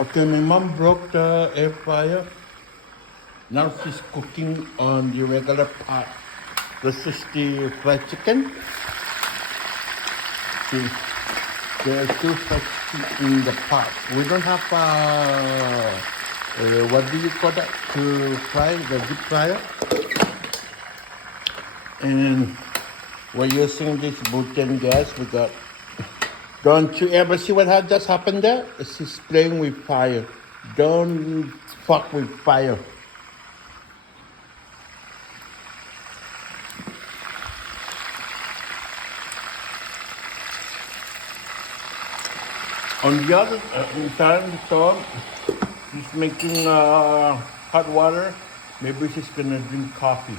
Okay, my mom broke the air fryer. Now she's cooking on the regular pot. This is the fried chicken. See, there are two fried chicken in the pot. We don't have what do you call that to fry the deep fryer? And we're using this butane gas. We got. Don't you ever see what had just happened there? She's playing with fire. Don't fuck with fire. On the other side of the stove, she's making hot water. Maybe she's gonna drink coffee.